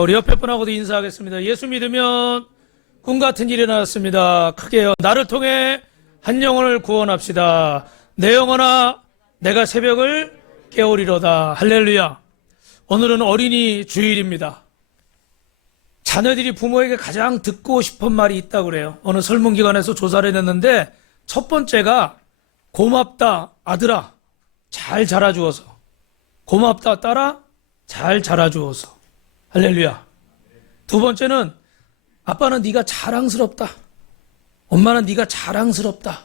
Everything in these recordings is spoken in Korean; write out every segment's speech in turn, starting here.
우리 옆에 분하고도 인사하겠습니다. 예수 믿으면 꿈 같은 일이 나왔습니다. 크게요. 나를 통해 한 영혼을 구원합시다. 내 영혼아, 내가 새벽을 깨우리로다. 할렐루야. 오늘은 어린이 주일입니다. 자녀들이 부모에게 가장 듣고 싶은 말이 있다고 그래요. 어느 설문기관에서 조사를 했는데 첫 번째가 고맙다 아들아 잘 자라주어서, 고맙다 딸아 잘 자라주어서. 할렐루야. 두 번째는 아빠는 네가 자랑스럽다, 엄마는 네가 자랑스럽다.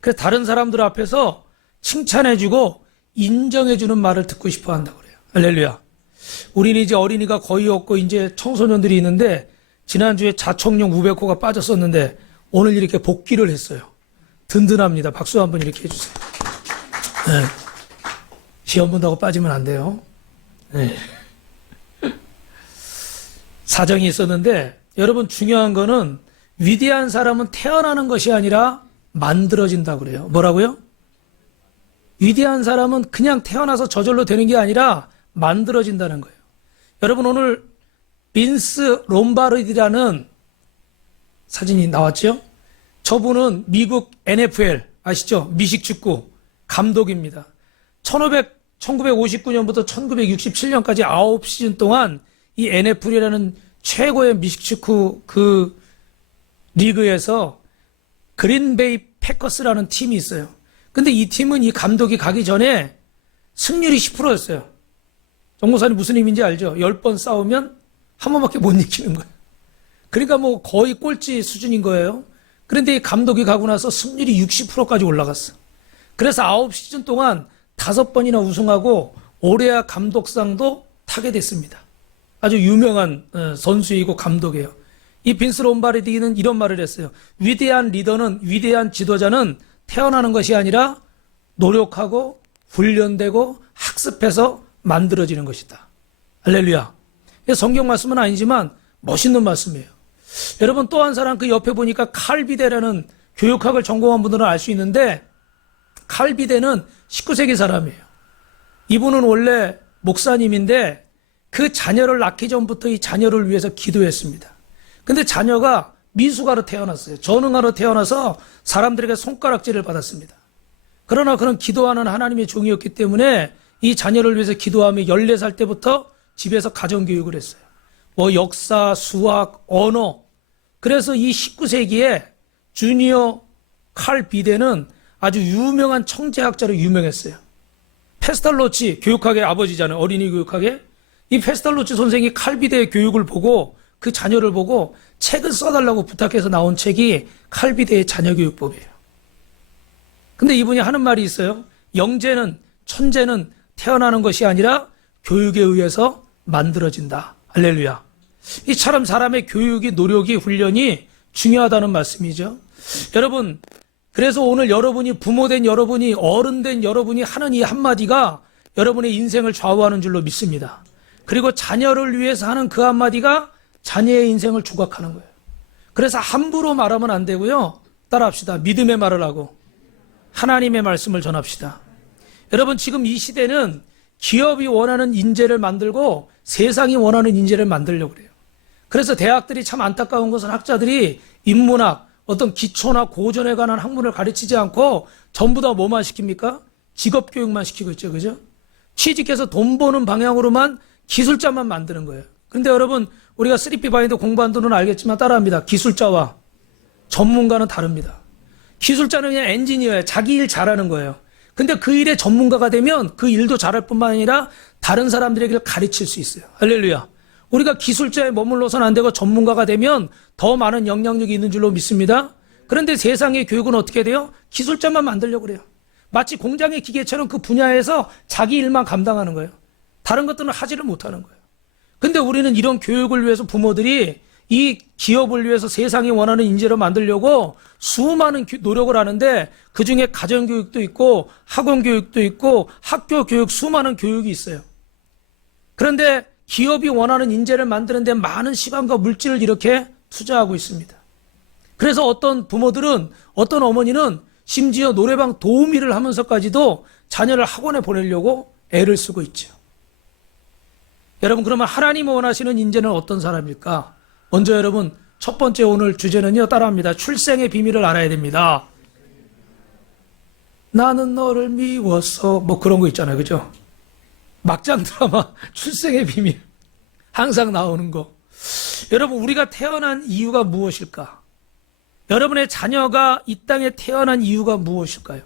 그래서 다른 사람들 앞에서 칭찬해주고 인정해주는 말을 듣고 싶어 한다고 그래요. 할렐루야. 우리는 이제 어린이가 거의 없고 이제 청소년들이 있는데, 지난주에 자청용 우백호가 빠졌었는데 오늘 이렇게 복귀를 했어요. 든든합니다. 박수 한번 이렇게 해주세요. 네. 시험 본다고 빠지면 안 돼요. 네. 사정이 있었는데, 여러분 중요한 거는 위대한 사람은 태어나는 것이 아니라 만들어진다고 그래요. 뭐라고요? 위대한 사람은 그냥 태어나서 저절로 되는 게 아니라 만들어진다는 거예요. 여러분 오늘 빈스 롬바르디라는 사진이 나왔죠? 저분은 미국 NFL 아시죠? 미식축구 감독입니다. 1959년부터 1967년까지 9시즌 동안 이 NFL이라는 최고의 미식축구 그 리그에서 그린베이 패커스라는 팀이 있어요. 근데 이 팀은 이 감독이 가기 전에 승률이 10%였어요. 정목사님 무슨 의미인지 알죠? 10번 싸우면 한 번밖에 못 이기는 거예요. 그러니까 뭐 거의 꼴찌 수준인 거예요. 그런데 이 감독이 가고 나서 승률이 60%까지 올라갔어. 그래서 9시즌 동안 5번이나 우승하고 올해야 감독상도 타게 됐습니다. 아주 유명한 선수이고 감독이에요. 이 빈스 롬바르디는 이런 말을 했어요. 위대한 리더는, 위대한 지도자는 태어나는 것이 아니라 노력하고 훈련되고 학습해서 만들어지는 것이다. 할렐루야. 성경 말씀은 아니지만 멋있는 말씀이에요. 여러분 또 한 사람 그 옆에 보니까 칼 비데라는 교육학을 전공한 분들은 알 수 있는데, 칼 비데는 19세기 사람이에요. 이분은 원래 목사님인데 그 자녀를 낳기 전부터 이 자녀를 위해서 기도했습니다. 근데 자녀가 미숙아로 태어났어요. 전응아로 태어나서 사람들에게 손가락질을 받았습니다. 그러나 그는 기도하는 하나님의 종이었기 때문에 이 자녀를 위해서 기도하며 14살 때부터 집에서 가정교육을 했어요. 뭐 역사, 수학, 언어. 그래서 이 19세기에 주니어 칼 비데는 아주 유명한 청재학자로 유명했어요. 페스탈로치 교육학의 아버지잖아요. 어린이 교육학의. 이 페스탈로치 선생이 칼 비데의 교육을 보고 그 자녀를 보고 책을 써달라고 부탁해서 나온 책이 칼 비데의 자녀교육법이에요. 근데 이분이 하는 말이 있어요. 영재는, 천재는 태어나는 것이 아니라 교육에 의해서 만들어진다. 할렐루야. 이처럼 사람의 교육이, 노력이, 훈련이 중요하다는 말씀이죠. 여러분, 그래서 오늘 여러분이 부모된 여러분이, 어른된 여러분이 하는 이 한마디가 여러분의 인생을 좌우하는 줄로 믿습니다. 그리고 자녀를 위해서 하는 그 한마디가 자녀의 인생을 조각하는 거예요. 그래서 함부로 말하면 안 되고요. 따라합시다. 믿음의 말을 하고 하나님의 말씀을 전합시다. 여러분 지금 이 시대는 기업이 원하는 인재를 만들고 세상이 원하는 인재를 만들려고 그래요. 그래서 대학들이 참 안타까운 것은 학자들이 인문학, 어떤 기초나 고전에 관한 학문을 가르치지 않고 전부 다 뭐만 시킵니까? 직업교육만 시키고 있죠. 그죠? 취직해서 돈 버는 방향으로만 기술자만 만드는 거예요. 그런데 여러분 우리가 3P 바인드 공부한 분은 알겠지만 따라합니다. 기술자와 전문가는 다릅니다. 기술자는 그냥 엔지니어예요. 자기 일 잘하는 거예요. 근데 그 일의 전문가가 되면 그 일도 잘할 뿐만 아니라 다른 사람들에게 가르칠 수 있어요. 할렐루야. 우리가 기술자에 머물러서는 안 되고 전문가가 되면 더 많은 영향력이 있는 줄로 믿습니다. 그런데 세상의 교육은 어떻게 돼요? 기술자만 만들려고 그래요. 마치 공장의 기계처럼 그 분야에서 자기 일만 감당하는 거예요. 다른 것들은 하지를 못하는 거예요. 근데 우리는 이런 교육을 위해서 부모들이 이 기업을 위해서 세상이 원하는 인재를 만들려고 수많은 노력을 하는데, 그중에 가정교육도 있고 학원교육도 있고 학교교육, 수많은 교육이 있어요. 그런데 기업이 원하는 인재를 만드는 데 많은 시간과 물질을 이렇게 투자하고 있습니다. 그래서 어떤 부모들은, 어떤 어머니는 심지어 노래방 도우미를 하면서까지도 자녀를 학원에 보내려고 애를 쓰고 있죠. 여러분, 그러면 하나님 원하시는 인재는 어떤 사람일까? 먼저 여러분, 첫 번째 오늘 주제는요, 따라합니다. 출생의 비밀을 알아야 됩니다. 나는 너를 미워서, 뭐 그런 거 있잖아요. 그죠? 막장 드라마, 출생의 비밀. 항상 나오는 거. 여러분, 우리가 태어난 이유가 무엇일까? 여러분의 자녀가 이 땅에 태어난 이유가 무엇일까요?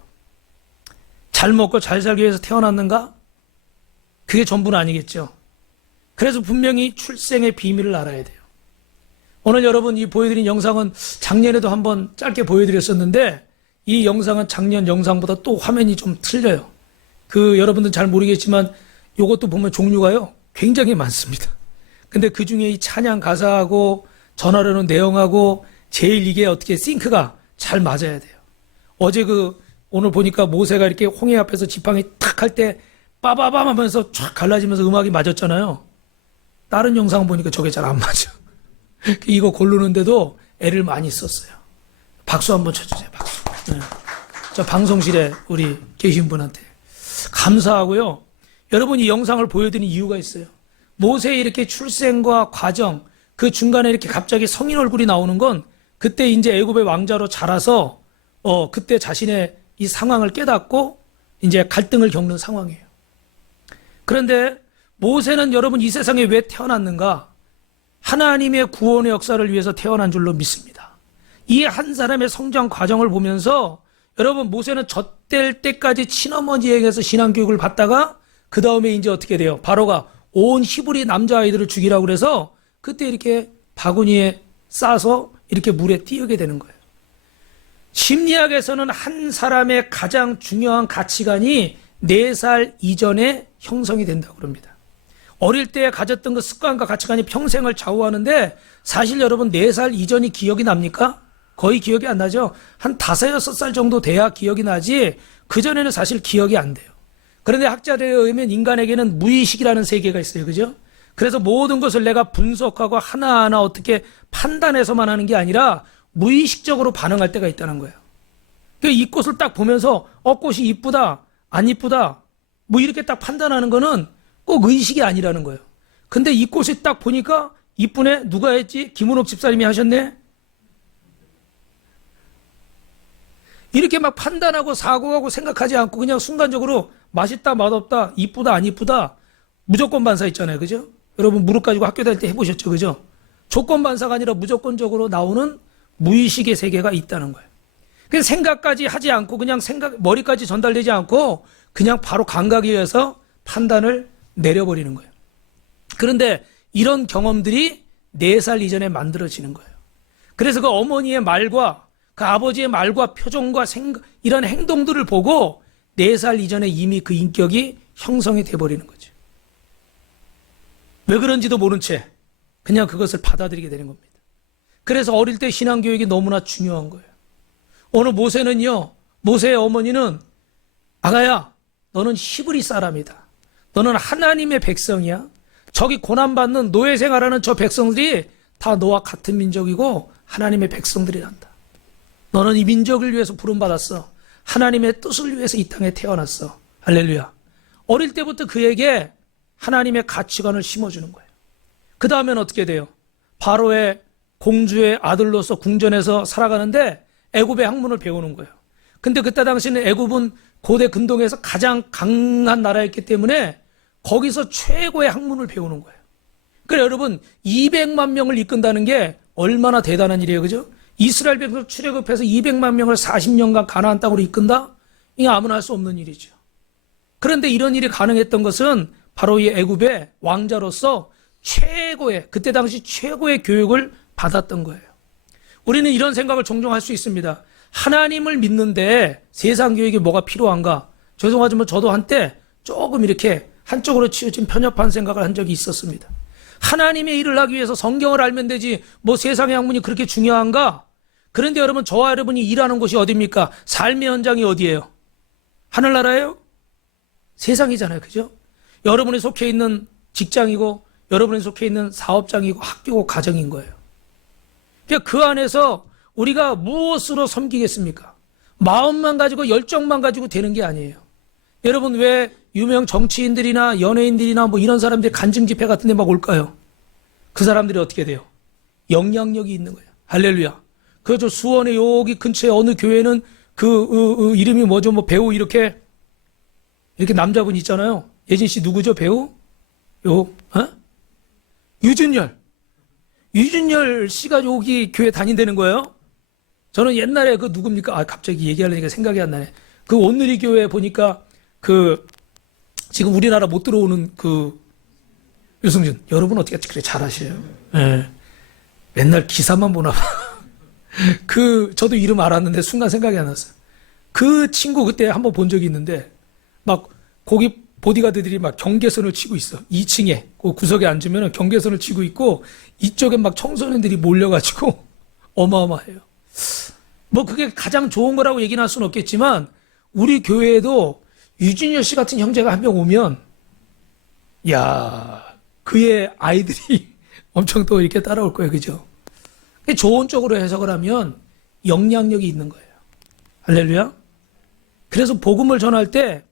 잘 먹고 잘 살기 위해서 태어났는가? 그게 전부는 아니겠죠. 그래서 분명히 출생의 비밀을 알아야 돼요. 오늘 여러분 이 보여드린 영상은 작년에도 한번 짧게 보여드렸었는데 이 영상은 작년 영상보다 또 화면이 좀 틀려요. 여러분들은 잘 모르겠지만 이것도 보면 종류가요 굉장히 많습니다. 근데 그 중에 이 찬양 가사하고 전하려는 내용하고 제일 이게 어떻게 싱크가 잘 맞아야 돼요. 어제 오늘 보니까 모세가 이렇게 홍해 앞에서 지팡이 탁 할 때 빠바밤 하면서 쫙 갈라지면서 음악이 맞았잖아요. 다른 영상 보니까 저게 잘 안 맞아. 이거 고르는데도 애를 많이 썼어요. 박수 한번 쳐주세요. 박수. 네. 저 방송실에 우리 계신 분한테 감사하고요. 여러분 이 영상을 보여드린 이유가 있어요. 모세의 이렇게 출생과 과정, 그 중간에 이렇게 갑자기 성인 얼굴이 나오는 건 그때 이제 애굽의 왕자로 자라서 그때 자신의 이 상황을 깨닫고 이제 갈등을 겪는 상황이에요. 그런데 모세는 여러분 이 세상에 왜 태어났는가? 하나님의 구원의 역사를 위해서 태어난 줄로 믿습니다. 이 한 사람의 성장 과정을 보면서 여러분 모세는 젖될 때까지 친어머니에게서 신앙교육을 받다가 그 다음에 이제 어떻게 돼요? 바로가 온 히브리 남자아이들을 죽이라고 그래서 그때 이렇게 바구니에 싸서 이렇게 물에 띄우게 되는 거예요. 심리학에서는 한 사람의 가장 중요한 가치관이 4살 이전에 형성이 된다고 합니다. 어릴 때 가졌던 그 습관과 가치관이 평생을 좌우하는데 사실 여러분 4살 이전이 기억이 납니까? 거의 기억이 안 나죠. 한 5, 6살 정도 돼야 기억이 나지 그전에는 사실 기억이 안 돼요. 그런데 학자들에 의하면 인간에게는 무의식이라는 세계가 있어요. 그죠? 그래서 모든 것을 내가 분석하고 하나하나 어떻게 판단해서만 하는 게 아니라 무의식적으로 반응할 때가 있다는 거예요. 이 꽃을 딱 보면서 꽃이 이쁘다, 안 이쁘다 뭐 이렇게 딱 판단하는 거는 꼭 의식이 아니라는 거예요. 근데 이 꽃이 딱 보니까 이쁘네? 누가 했지? 김은옥 집사님이 하셨네? 이렇게 막 판단하고 사고하고 생각하지 않고 그냥 순간적으로 맛있다, 맛없다, 이쁘다, 안 이쁘다 무조건 반사 있잖아요. 그죠? 여러분 무릎 가지고 학교 다닐 때 해보셨죠? 그죠? 조건 반사가 아니라 무조건적으로 나오는 무의식의 세계가 있다는 거예요. 그래서 생각까지 하지 않고 그냥 머리까지 전달되지 않고 그냥 바로 감각에 의해서 판단을 내려버리는 거예요. 그런데 이런 경험들이 4살 이전에 만들어지는 거예요. 그래서 그 어머니의 말과 그 아버지의 말과 표정과 이런 행동들을 보고 4살 이전에 이미 그 인격이 형성이 돼버리는 거죠. 왜 그런지도 모른 채 그냥 그것을 받아들이게 되는 겁니다. 그래서 어릴 때 신앙교육이 너무나 중요한 거예요. 오늘 모세의 어머니는 아가야, 너는 히브리 사람이다. 너는 하나님의 백성이야. 저기 고난받는 노예 생활하는 저 백성들이 다 너와 같은 민족이고 하나님의 백성들이란다. 너는 이 민족을 위해서 부름받았어. 하나님의 뜻을 위해서 이 땅에 태어났어. 할렐루야. 어릴 때부터 그에게 하나님의 가치관을 심어주는 거예요. 그 다음엔 어떻게 돼요? 바로의 공주의 아들로서 궁전에서 살아가는데 애굽의 학문을 배우는 거예요. 근데 그때 당시는 애굽은 고대 근동에서 가장 강한 나라였기 때문에 거기서 최고의 학문을 배우는 거예요. 그래 여러분 200만 명을 이끈다는 게 얼마나 대단한 일이에요. 그죠? 이스라엘 백성을 출애굽해서 200만 명을 40년간 가나안 땅으로 이끈다? 이게 아무나 할 수 없는 일이죠. 그런데 이런 일이 가능했던 것은 바로 이 애굽의 왕자로서 그때 당시 최고의 교육을 받았던 거예요. 우리는 이런 생각을 종종 할 수 있습니다. 하나님을 믿는데 세상 교육이 뭐가 필요한가? 죄송하지만 저도 한때 조금 이렇게 한쪽으로 치우친 편협한 생각을 한 적이 있었습니다. 하나님의 일을 하기 위해서 성경을 알면 되지 뭐 세상의 학문이 그렇게 중요한가? 그런데 여러분 저와 여러분이 일하는 곳이 어디입니까? 삶의 현장이 어디예요? 하늘나라예요? 세상이잖아요. 그죠? 여러분이 속해 있는 직장이고 여러분이 속해 있는 사업장이고 학교고 가정인 거예요. 그러니까 그 안에서 우리가 무엇으로 섬기겠습니까? 마음만 가지고 열정만 가지고 되는 게 아니에요. 여러분 왜 유명 정치인들이나 연예인들이나 뭐 이런 사람들이 간증 집회 같은 데 막 올까요? 그 사람들이 어떻게 돼요? 영향력이 있는 거예요. 할렐루야. 그저 수원의 여기 근처에 어느 교회는 이름이 뭐죠? 뭐 배우 이렇게 남자분 있잖아요. 예진 씨 누구죠? 배우? 유준열 씨가 여기 교회 다닌다는 거예요? 저는 옛날에 그 누굽니까? 갑자기 얘기하려니까 생각이 안 나네. 그 온누리 교회 보니까 지금 우리나라 못 들어오는 유승준. 여러분 어떻게 그래 잘하셔요? 예. 맨날 기사만 보나 봐. 저도 이름 알았는데 순간 생각이 안 났어요. 그 친구 그때 한번 본 적이 있는데 막 거기 보디가드들이 막 경계선을 치고 있어. 2층에 그 구석에 앉으면 경계선을 치고 있고 이쪽에 막 청소년들이 몰려가지고 어마어마해요. 뭐 그게 가장 좋은 거라고 얘기는 할 수는 없겠지만 우리 교회에도 유진열 씨 같은 형제가 한 명 오면 야 그의 아이들이 엄청 또 이렇게 따라올 거예요. 그죠? 좋은 쪽으로 해석을 하면 영향력이 있는 거예요. 할렐루야. 그래서 복음을 전할 때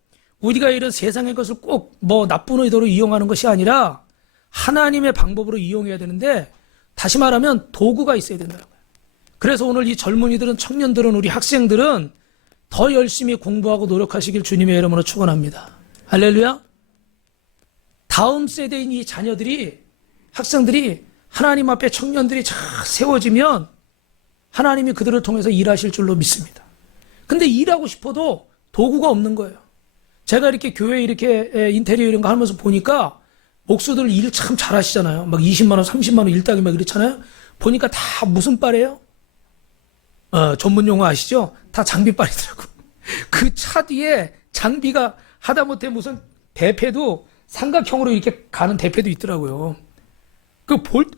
우리가 이런 세상의 것을 꼭 뭐 나쁜 의도로 이용하는 것이 아니라 하나님의 방법으로 이용해야 되는데 다시 말하면 도구가 있어야 된다고요. 그래서 오늘 이 젊은이들은 청년들은 우리 학생들은 더 열심히 공부하고 노력하시길 주님의 이름으로 축원합니다. 할렐루야. 다음 세대인 이 자녀들이 학생들이 하나님 앞에 청년들이 잘 세워지면 하나님이 그들을 통해서 일하실 줄로 믿습니다. 근데 일하고 싶어도 도구가 없는 거예요. 제가 이렇게 교회 이렇게 인테리어 이런 거 하면서 보니까 목수들 일 참 잘하시잖아요. 막 20만 원, 30만 원 일당이 막 이렇잖아요. 보니까 다 무슨 빨이에요? 전문 용어 아시죠? 다 장비빨이더라고. 그 차 뒤에 장비가 하다못해 무슨 대패도 삼각형으로 이렇게 가는 대패도 있더라고요.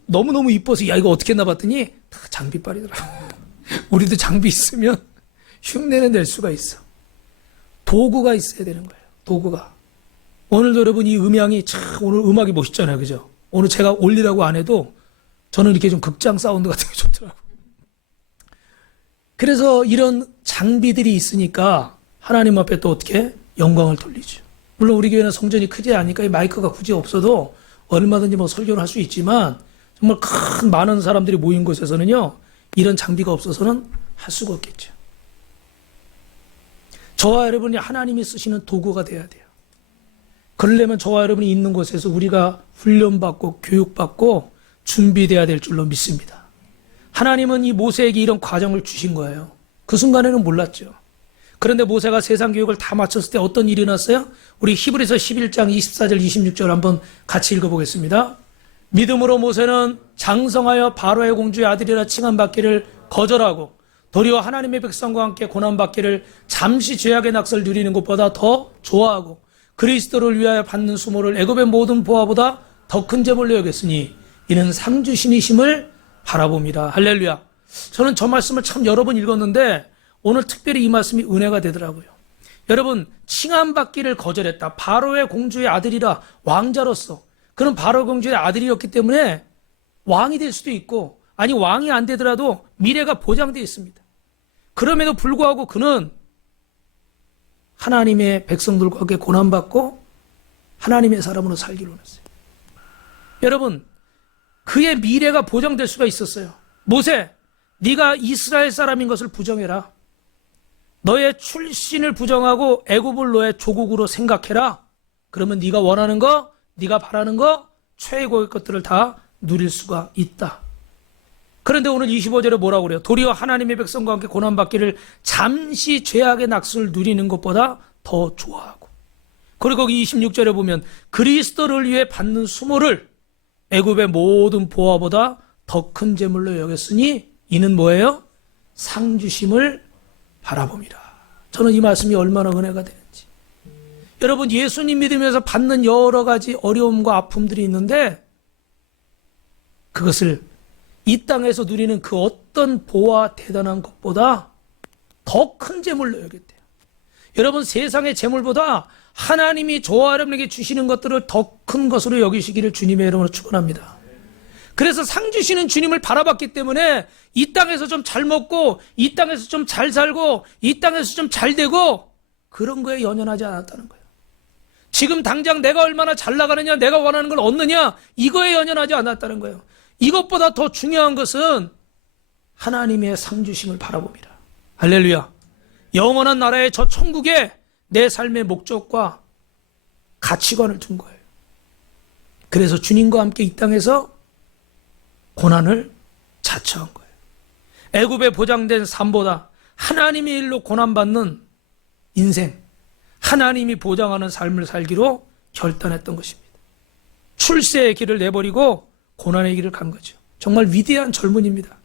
너무너무 이뻐서 야 이거 어떻게 했나 봤더니 다 장비빨이더라고. 우리도 장비 있으면 흉내는 낼 수가 있어. 도구가 있어야 되는 거예요. 도구가. 오늘도 여러분 이 음향이 참 오늘 음악이 멋있잖아요. 그죠? 오늘 제가 올리라고 안 해도 저는 이렇게 좀 극장 사운드 같은 게 좋더라고요. 그래서 이런 장비들이 있으니까 하나님 앞에 또 어떻게 영광을 돌리죠. 물론 우리 교회는 성전이 크지 않으니까 이 마이크가 굳이 없어도 얼마든지 뭐 설교를 할 수 있지만 정말 많은 사람들이 모인 곳에서는요 이런 장비가 없어서는 할 수가 없겠죠. 저와 여러분이 하나님이 쓰시는 도구가 돼야 돼요. 그러려면 저와 여러분이 있는 곳에서 우리가 훈련받고 교육받고 준비돼야 될 줄로 믿습니다. 하나님은 이 모세에게 이런 과정을 주신 거예요. 그 순간에는 몰랐죠. 그런데 모세가 세상 교육을 다 마쳤을 때 어떤 일이 났어요? 우리 히브리서 11장 24절 26절 한번 같이 읽어보겠습니다. 믿음으로 모세는 장성하여 바로의 공주의 아들이라 칭함받기를 거절하고 도리어 하나님의 백성과 함께 고난받기를 잠시 죄악의 낙서를 누리는 것보다 더 좋아하고 그리스도를 위하여 받는 수모를 애굽의 모든 보화보다 더 큰 재물로 여겼으니 이는 상 주신이심을 바라봅니다. 할렐루야. 저는 저 말씀을 참 여러 번 읽었는데 오늘 특별히 이 말씀이 은혜가 되더라고요. 여러분 칭함받기를 거절했다. 바로의 공주의 아들이라 왕자로서 그는 바로 공주의 아들이었기 때문에 왕이 될 수도 있고 아니 왕이 안 되더라도 미래가 보장되어 있습니다. 그럼에도 불구하고 그는 하나님의 백성들과 함께 고난받고 하나님의 사람으로 살기로 했어요. 여러분 그의 미래가 보장될 수가 있었어요. 모세 네가 이스라엘 사람인 것을 부정해라. 너의 출신을 부정하고 애굽을 너의 조국으로 생각해라. 그러면 네가 원하는 거 네가 바라는 거 최고의 것들을 다 누릴 수가 있다. 그런데 오늘 25절에 뭐라고 그래요? 도리어 하나님의 백성과 함께 고난받기를 잠시 죄악의 낙수를 누리는 것보다 더 좋아하고 그리고 거기 26절에 보면 그리스도를 위해 받는 수모를 애굽의 모든 보화보다 더 큰 재물로 여겼으니 이는 뭐예요? 상 주심을 바라봅니다. 저는 이 말씀이 얼마나 은혜가 되는지. 여러분 예수님 믿으면서 받는 여러 가지 어려움과 아픔들이 있는데 그것을 이 땅에서 누리는 그 어떤 보화 대단한 것보다 더 큰 재물로 여겼대요. 여러분 세상의 재물보다 하나님이 저와 여러분에게 주시는 것들을 더 큰 것으로 여기시기를 주님의 이름으로 축원합니다. 그래서 상 주시는 주님을 바라봤기 때문에 이 땅에서 좀 잘 먹고 이 땅에서 좀 잘 살고 이 땅에서 좀 잘 되고 그런 거에 연연하지 않았다는 거예요. 지금 당장 내가 얼마나 잘 나가느냐, 내가 원하는 걸 얻느냐, 이거에 연연하지 않았다는 거예요. 이것보다 더 중요한 것은 하나님의 상 주심을 바라봅니다. 할렐루야. 영원한 나라의 저 천국에 내 삶의 목적과 가치관을 둔 거예요. 그래서 주님과 함께 이 땅에서 고난을 자처한 거예요. 애굽에 보장된 삶보다 하나님의 일로 고난받는 인생, 하나님이 보장하는 삶을 살기로 결단했던 것입니다. 출세의 길을 내버리고 고난의 길을 간 거죠. 정말 위대한 젊은이입니다.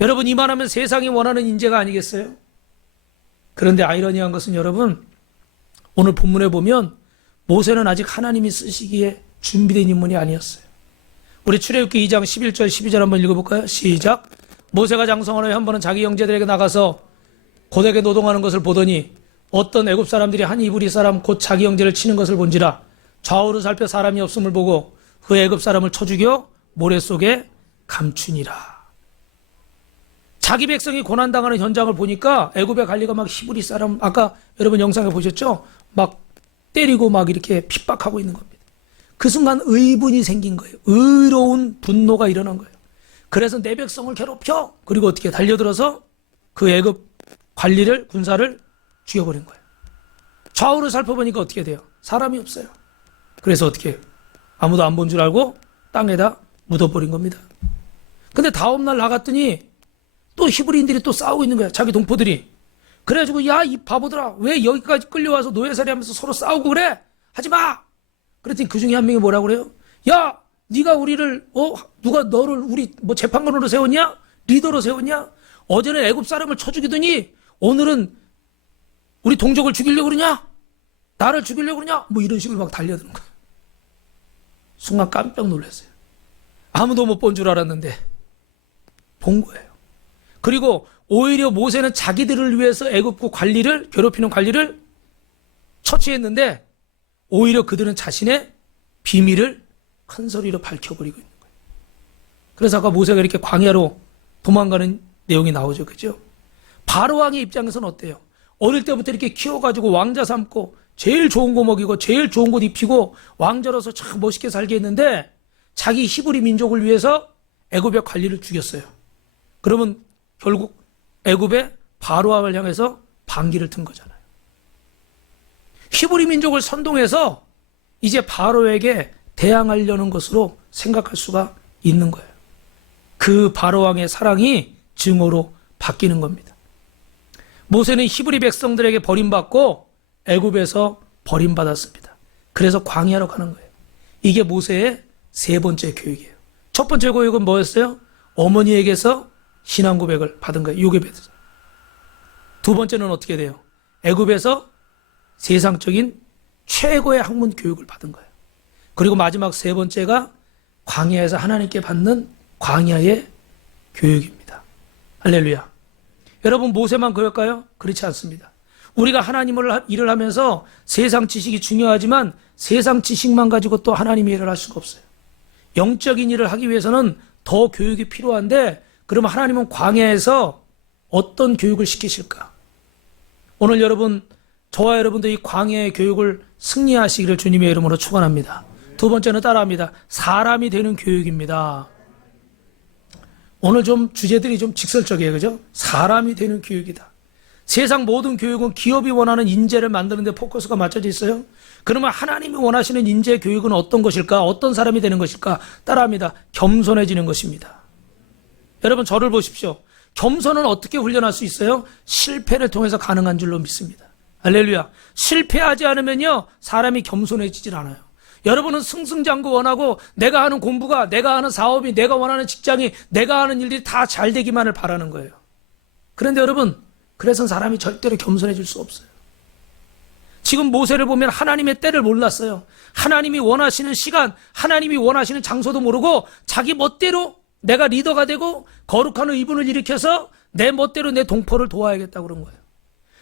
여러분, 이만하면 세상이 원하는 인재가 아니겠어요? 그런데 아이러니한 것은 여러분, 오늘 본문에 보면 모세는 아직 하나님이 쓰시기에 준비된 인물이 아니었어요. 우리 출애굽기 2장 11절 12절 한번 읽어볼까요? 시작. 모세가 장성한 후에 한 번은 자기 형제들에게 나가서 고되게 노동하는 것을 보더니 어떤 애굽 사람들이 한 이브리 사람 곧 자기 형제를 치는 것을 본지라. 좌우로 살펴 사람이 없음을 보고 그 애굽 사람을 쳐 죽여 모래 속에 감추니라. 자기 백성이 고난당하는 현장을 보니까 애굽의 관리가 막 히브리 사람, 아까 여러분 영상에 보셨죠? 막 때리고 막 이렇게 핍박하고 있는 겁니다. 그 순간 의분이 생긴 거예요. 의로운 분노가 일어난 거예요. 그래서 내 백성을 괴롭혀. 그리고 어떻게 달려들어서 그 애굽 관리를, 군사를 죽여버린 거예요. 좌우를 살펴보니까 어떻게 돼요? 사람이 없어요. 그래서 어떻게 해요? 아무도 안 본 줄 알고 땅에다 묻어버린 겁니다. 근데 다음날 나갔더니 또 히브리인들이 또 싸우고 있는 거야. 자기 동포들이. 그래가지고 야, 이 바보들아, 왜 여기까지 끌려와서 노예살이 하면서 서로 싸우고 그래? 하지 마! 그랬더니 그 중에 한 명이 뭐라고 그래요? 야, 네가 우리를, 누가 너를 우리 뭐 재판관으로 세웠냐? 리더로 세웠냐? 어제는 애굽 사람을 쳐 죽이더니 오늘은 우리 동족을 죽이려고 그러냐? 나를 죽이려고 그러냐? 뭐 이런 식으로 막 달려드는 거예요. 순간 깜짝 놀랐어요. 아무도 못 본 줄 알았는데 본 거예요. 그리고 오히려 모세는 자기들을 위해서 애굽 관리를, 괴롭히는 관리를 처치했는데 오히려 그들은 자신의 비밀을 큰 소리로 밝혀버리고 있는 거예요. 그래서 아까 모세가 이렇게 광야로 도망가는 내용이 나오죠. 그죠? 바로 왕의 입장에서는 어때요? 어릴 때부터 이렇게 키워가지고 왕자 삼고 제일 좋은 거 먹이고 제일 좋은 곳 입히고 왕자로서 참 멋있게 살게 했는데 자기 히브리 민족을 위해서 애굽의 관리를 죽였어요. 그러면 결국 애굽의 바로 왕을 향해서 반기를 튼 거잖아요. 히브리 민족을 선동해서 이제 바로에게 대항하려는 것으로 생각할 수가 있는 거예요. 그 바로 왕의 사랑이 증오로 바뀌는 겁니다. 모세는 히브리 백성들에게 버림받고 애굽에서 버림받았습니다. 그래서 광야로 가는 거예요. 이게 모세의 세 번째 교육이에요. 첫 번째 교육은 뭐였어요? 어머니에게서 신앙 고백을 받은 거예요. 요괴베드. 두 번째는 어떻게 돼요? 애굽에서 세상적인 최고의 학문 교육을 받은 거예요. 그리고 마지막 세 번째가 광야에서 하나님께 받는 광야의 교육입니다. 할렐루야. 여러분, 모세만 그럴까요? 그렇지 않습니다. 우리가 하나님을 일을 하면서 세상 지식이 중요하지만 세상 지식만 가지고 또 하나님의 일을 할 수가 없어요. 영적인 일을 하기 위해서는 더 교육이 필요한데, 그러면 하나님은 광야에서 어떤 교육을 시키실까? 오늘 여러분, 저와 여러분도 이 광야의 교육을 승리하시기를 주님의 이름으로 축원합니다. 두 번째는 따라합니다. 사람이 되는 교육입니다. 오늘 좀 주제들이 좀 직설적이에요. 그죠? 사람이 되는 교육이다. 세상 모든 교육은 기업이 원하는 인재를 만드는 데 포커스가 맞춰져 있어요. 그러면 하나님이 원하시는 인재 교육은 어떤 것일까? 어떤 사람이 되는 것일까? 따라합니다. 겸손해지는 것입니다. 여러분, 저를 보십시오. 겸손은 어떻게 훈련할 수 있어요? 실패를 통해서 가능한 줄로 믿습니다. 할렐루야. 실패하지 않으면요, 사람이 겸손해지질 않아요. 여러분은 승승장구 원하고 내가 하는 공부가, 내가 하는 사업이, 내가 원하는 직장이, 내가 하는 일들이 다 잘 되기만을 바라는 거예요. 그런데 여러분, 그래서 사람이 절대로 겸손해질 수 없어요. 지금 모세를 보면 하나님의 때를 몰랐어요. 하나님이 원하시는 시간, 하나님이 원하시는 장소도 모르고 자기 멋대로 내가 리더가 되고 거룩한 의분을 일으켜서 내 멋대로 내 동포를 도와야겠다고 그런 거예요.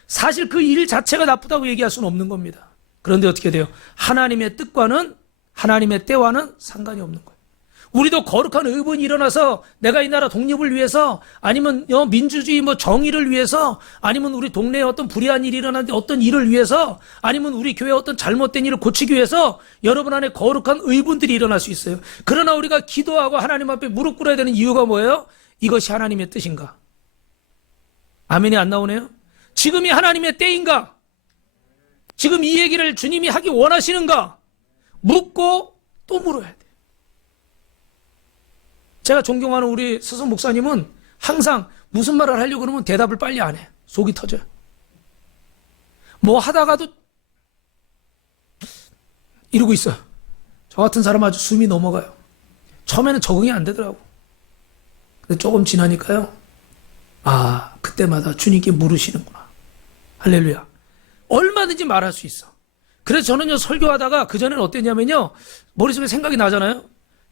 사실 그 일 자체가 나쁘다고 얘기할 수는 없는 겁니다. 그런데 어떻게 돼요? 하나님의 뜻과는, 하나님의 때와는 상관이 없는 거예요. 우리도 거룩한 의분이 일어나서 내가 이 나라 독립을 위해서 아니면 민주주의 정의를 위해서 아니면 우리 동네에 어떤 불의한 일이 일어났는데 어떤 일을 위해서 아니면 우리 교회에 어떤 잘못된 일을 고치기 위해서 여러분 안에 거룩한 의분들이 일어날 수 있어요. 그러나 우리가 기도하고 하나님 앞에 무릎 꿇어야 되는 이유가 뭐예요? 이것이 하나님의 뜻인가? 아멘이 안 나오네요. 지금이 하나님의 때인가? 지금 이 얘기를 주님이 하기 원하시는가? 묻고 또 물어야 돼. 제가 존경하는 우리 스승 목사님은 항상 무슨 말을 하려고 그러면 대답을 빨리 안 해. 속이 터져요. 뭐 하다가도 이러고 있어요. 저 같은 사람 아주 숨이 넘어가요. 처음에는 적응이 안 되더라고. 근데 조금 지나니까요. 아, 그때마다 주님께 물으시는구나. 할렐루야. 얼마든지 말할 수 있어. 그래서 저는요, 설교하다가 그전에는 어땠냐면요, 머릿속에 생각이 나잖아요.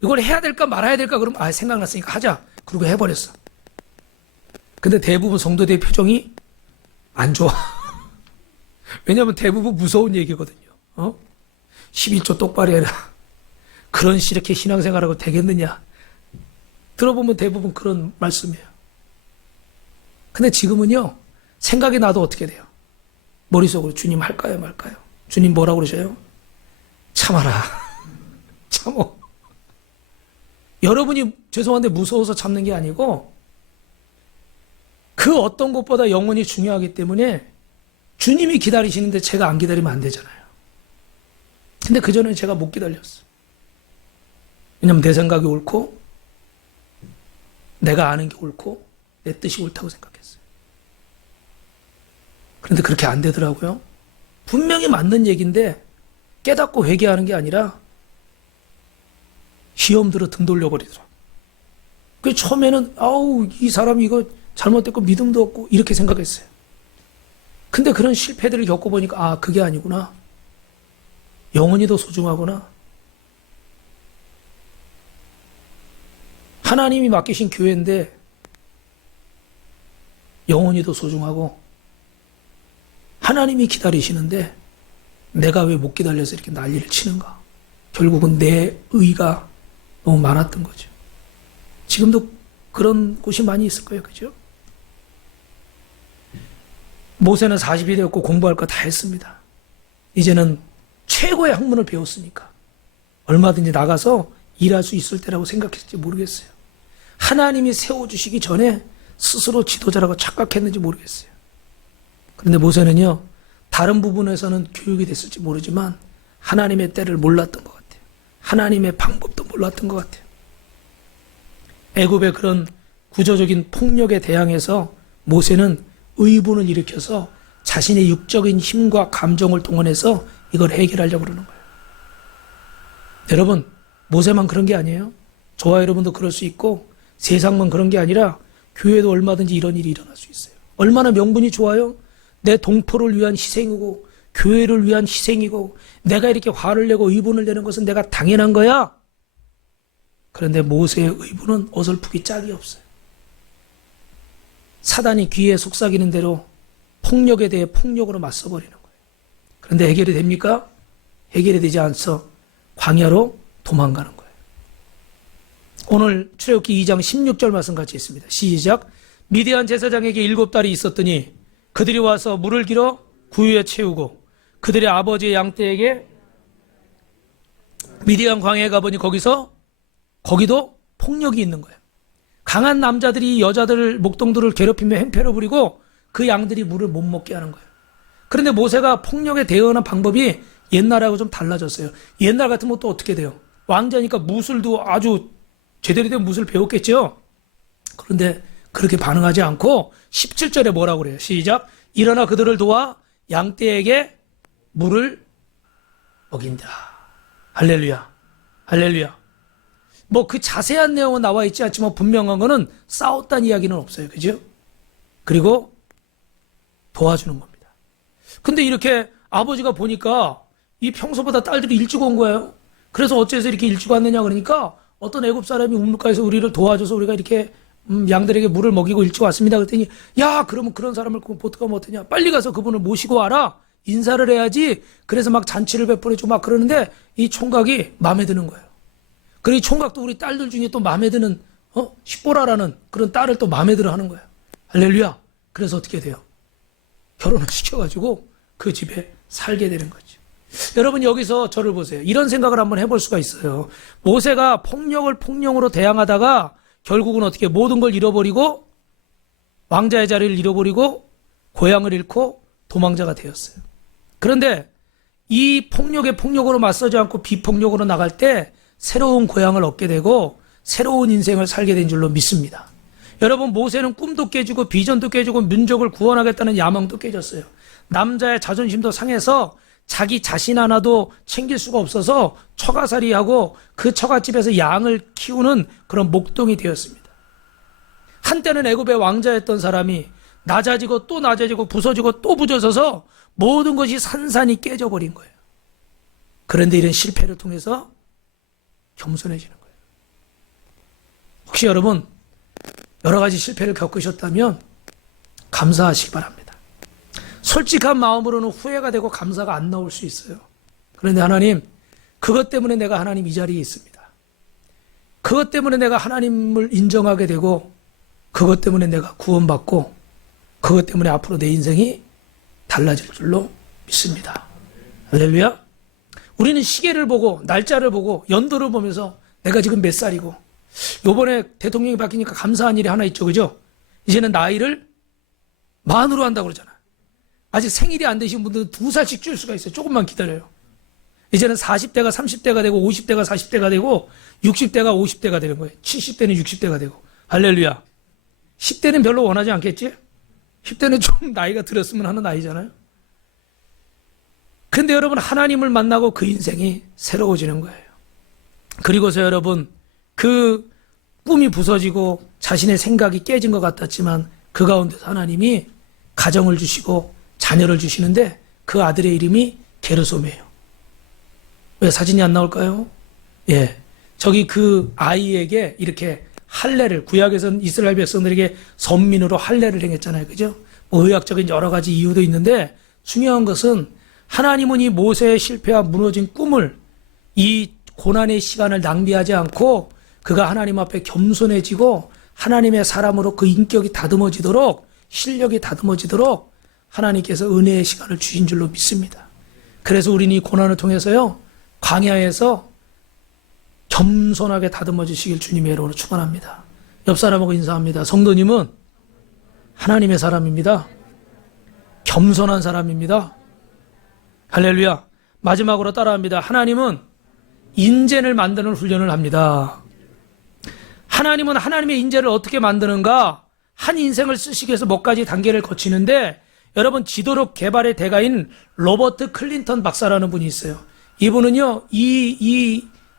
이걸 해야 될까 말아야 될까 그러면 생각났으니까 하자. 그리고 해버렸어. 근데 대부분 성도들의 표정이 안 좋아. 왜냐하면 대부분 무서운 얘기거든요. 11조 똑바로 해라. 그런 이렇게 신앙생활하고 되겠느냐. 들어보면 대부분 그런 말씀이에요. 근데 지금은요, 생각이 나도 어떻게 돼요? 머릿속으로 주님 할까요 말까요? 주님 뭐라고 그러셔요? 참아라. 참어. 여러분이 죄송한데 무서워서 참는 게 아니고 그 어떤 것보다 영혼이 중요하기 때문에 주님이 기다리시는데 제가 안 기다리면 안 되잖아요. 근데 그전에는 제가 못 기다렸어. 왜냐면 내 생각이 옳고 내가 아는 게 옳고 내 뜻이 옳다고 생각했어요. 그런데 그렇게 안 되더라고요. 분명히 맞는 얘기인데 깨닫고 회개하는 게 아니라 시험 들어 등 돌려버리더라. 그 처음에는 이 사람이 이거 잘못됐고 믿음도 없고 이렇게 생각했어요. 근데 그런 실패들을 겪어보니까 그게 아니구나. 영혼이 더 소중하구나. 하나님이 맡기신 교회인데 영혼이 더 소중하고 하나님이 기다리시는데 내가 왜 못 기다려서 이렇게 난리를 치는가. 결국은 내 의가 너무 많았던 거죠. 지금도 그런 곳이 많이 있을 거예요. 그죠? 모세는 40이 되었고 공부할 거 다 했습니다. 이제는 최고의 학문을 배웠으니까 얼마든지 나가서 일할 수 있을 때라고 생각했을지 모르겠어요. 하나님이 세워주시기 전에 스스로 지도자라고 착각했는지 모르겠어요. 그런데 모세는요, 다른 부분에서는 교육이 됐을지 모르지만 하나님의 때를 몰랐던 것 같아요. 하나님의 방법도 몰랐던 것 같아요. 애굽의 그런 구조적인 폭력에 대항해서 모세는 의분을 일으켜서 자신의 육적인 힘과 감정을 동원해서 이걸 해결하려고 그러는 거예요. 여러분, 모세만 그런 게 아니에요. 저와 여러분도 그럴 수 있고 세상만 그런 게 아니라 교회도 얼마든지 이런 일이 일어날 수 있어요. 얼마나 명분이 좋아요? 내 동포를 위한 희생이고 교회를 위한 희생이고 내가 이렇게 화를 내고 의분을 내는 것은 내가 당연한 거야. 그런데 모세의 의분은 어설프기 짝이 없어요. 사단이 귀에 속삭이는 대로 폭력에 대해 폭력으로 맞서버리는 거예요. 그런데 해결이 됩니까? 해결이 되지 않아서 광야로 도망가는 거예요. 오늘 출애굽기 2장 16절 말씀 같이 있습니다. 시작. 미디안 제사장에게 7달이 있었더니 그들이 와서 물을 길어 구유에 채우고 그들의 아버지의 양떼에게 미디안 광야에 가보니 거기도 폭력이 있는 거예요. 강한 남자들이 여자들 목동들을 괴롭히며 행패를 부리고 그 양들이 물을 못 먹게 하는 거예요. 그런데 모세가 폭력에 대응하는 방법이 옛날하고 좀 달라졌어요. 옛날 같으면 또 어떻게 돼요? 왕자니까 무술도 아주 제대로 된 무술을 배웠겠죠. 그런데 그렇게 반응하지 않고 17절에 뭐라고 그래요? 시작. 일어나 그들을 도와 양떼에게 물을 먹인다. 할렐루야. 할렐루야. 뭐 그 자세한 내용은 나와 있지 않지만 분명한 거는 싸웠다는 이야기는 없어요. 그죠? 그리고 도와주는 겁니다. 근데 이렇게 아버지가 보니까 이 평소보다 딸들이 일찍 온 거예요. 그래서 어째서 이렇게 일찍 왔느냐 그러니까 어떤 애굽 사람이 우물가에서 우리를 도와줘서 우리가 이렇게 양들에게 물을 먹이고 일찍 왔습니다. 그랬더니 야 그러면 그런 사람을 보트가면 어떠냐. 빨리 가서 그분을 모시고 와라. 인사를 해야지. 그래서 막 잔치를 베풀어주고 막 그러는데 이 총각이 마음에 드는 거예요. 그리고 총각도 우리 딸들 중에 또 마음에 드는 십보라라는 그런 딸을 또 마음에 들어 하는 거예요. 할렐루야. 그래서 어떻게 돼요? 결혼을 시켜가지고 그 집에 살게 되는 거죠. 여러분 여기서 저를 보세요. 이런 생각을 한번 해볼 수가 있어요. 모세가 폭력을 폭력으로 대항하다가 결국은 어떻게 모든 걸 잃어버리고 왕자의 자리를 잃어버리고 고향을 잃고 도망자가 되었어요. 그런데 이 폭력에 폭력으로 맞서지 않고 비폭력으로 나갈 때 새로운 고향을 얻게 되고 새로운 인생을 살게 된 줄로 믿습니다. 여러분 모세는 꿈도 깨지고 비전도 깨지고 민족을 구원하겠다는 야망도 깨졌어요. 남자의 자존심도 상해서 자기 자신 하나도 챙길 수가 없어서 처가살이하고 그 처갓집에서 양을 키우는 그런 목동이 되었습니다. 한때는 애굽의 왕자였던 사람이 낮아지고 또 낮아지고 부서지고 또 부서져서 모든 것이 산산이 깨져버린 거예요. 그런데 이런 실패를 통해서 겸손해지는 거예요. 혹시 여러분 여러 가지 실패를 겪으셨다면 감사하시기 바랍니다. 솔직한 마음으로는 후회가 되고 감사가 안 나올 수 있어요. 그런데 하나님, 그것 때문에 내가 하나님 이 자리에 있습니다. 그것 때문에 내가 하나님을 인정하게 되고 그것 때문에 내가 구원받고 그것 때문에 앞으로 내 인생이 달라질 줄로 믿습니다. 할렐루야. 우리는 시계를 보고 날짜를 보고 연도를 보면서 내가 지금 몇 살이고 요번에 대통령이 바뀌니까 감사한 일이 하나 있죠. 그죠? 이제는 나이를 만으로 한다고 그러잖아. 아직 생일이 안 되신 분들은 2살씩 줄 수가 있어요. 조금만 기다려요. 이제는 40대가 30대가 되고 50대가 40대가 되고 60대가 50대가 되는 거예요. 70대는 60대가 되고. 할렐루야. 10대는 별로 원하지 않겠지? 10대는 좀 나이가 들었으면 하는 나이잖아요. 근데 여러분 하나님을 만나고 그 인생이 새로워지는 거예요. 그리고서 여러분 그 꿈이 부서지고 자신의 생각이 깨진 것 같았지만 그 가운데서 하나님이 가정을 주시고 자녀를 주시는데 그 아들의 이름이 게르솜이에요. 왜 사진이 안 나올까요? 예. 저기 그 아이에게 이렇게 할례를 구약에서는 이스라엘 백성들에게 선민으로 할례를 행했잖아요. 그죠? 뭐 의학적인 여러 가지 이유도 있는데 중요한 것은 하나님은 이 모세의 실패와 무너진 꿈을 이 고난의 시간을 낭비하지 않고 그가 하나님 앞에 겸손해지고 하나님의 사람으로 그 인격이 다듬어지도록 실력이 다듬어지도록 하나님께서 은혜의 시간을 주신 줄로 믿습니다. 그래서 우리는 이 고난을 통해서요 광야에서 겸손하게 다듬어 주시길 주님의 이름으로 축원합니다. 옆 사람하고 인사합니다. 성도님은 하나님의 사람입니다. 겸손한 사람입니다. 할렐루야. 마지막으로 따라합니다. 하나님은 인재를 만드는 훈련을 합니다. 하나님은 하나님의 인재를 어떻게 만드는가? 한 인생을 쓰시기 위해서 몇 가지 단계를 거치는데 여러분 지도력 개발의 대가인 로버트 클린턴 박사라는 분이 있어요. 이분은요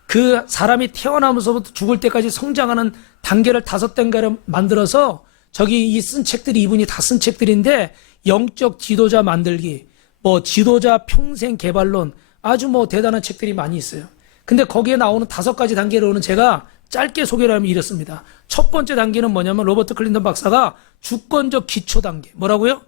그 사람이 태어나면서부터 죽을 때까지 성장하는 단계를 5단계를 만들어서 저기 이 쓴 책들이 이분이 다 쓴 책들인데 영적 지도자 만들기, 뭐 지도자 평생 개발론 아주 뭐 대단한 책들이 많이 있어요. 근데 거기에 나오는 5가지 단계로는 제가 짧게 소개를 하면 이렇습니다. 첫 번째 단계는 뭐냐면 로버트 클린턴 박사가 주권적 기초 단계. 뭐라고요?